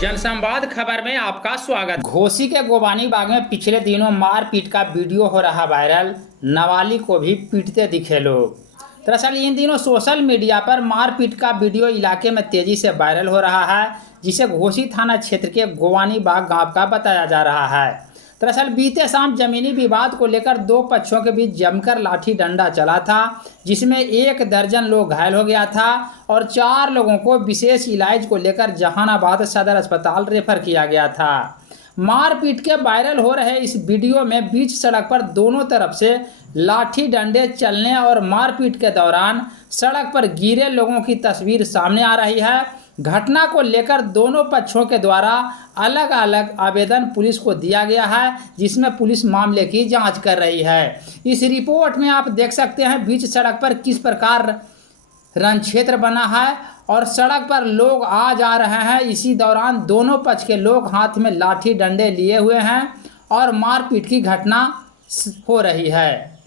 जनसंवाद खबर में आपका स्वागत। घोसी के गोबानी बाग में पिछले दिनों मारपीट का वीडियो हो रहा वायरल। नाबालिग को भी पीटते दिखे लोग। दरअसल इन दिनों सोशल मीडिया पर मारपीट का वीडियो इलाके में तेजी से वायरल हो रहा है, जिसे घोसी थाना क्षेत्र के गोबानी बाग गांव का बताया जा रहा है। दरअसल बीते शाम जमीनी विवाद को लेकर दो पक्षों के बीच जमकर लाठी डंडा चला था, जिसमें 1 दर्जन लोग घायल हो गया था और 4 लोगों को विशेष इलाज को लेकर जहानाबाद सदर अस्पताल रेफर किया गया था। मारपीट के वायरल हो रहे इस वीडियो में बीच सड़क पर दोनों तरफ से लाठी डंडे चलने और मारपीट के दौरान सड़क पर गिरे लोगों की तस्वीर सामने आ रही है। घटना को लेकर दोनों पक्षों के द्वारा अलग अलग आवेदन पुलिस को दिया गया है, जिसमें पुलिस मामले की जांच कर रही है। इस रिपोर्ट में आप देख सकते हैं बीच सड़क पर किस प्रकार रण क्षेत्र बना है और सड़क पर लोग आ जा रहे हैं। इसी दौरान दोनों पक्ष के लोग हाथ में लाठी डंडे लिए हुए हैं और मारपीट की घटना हो रही है।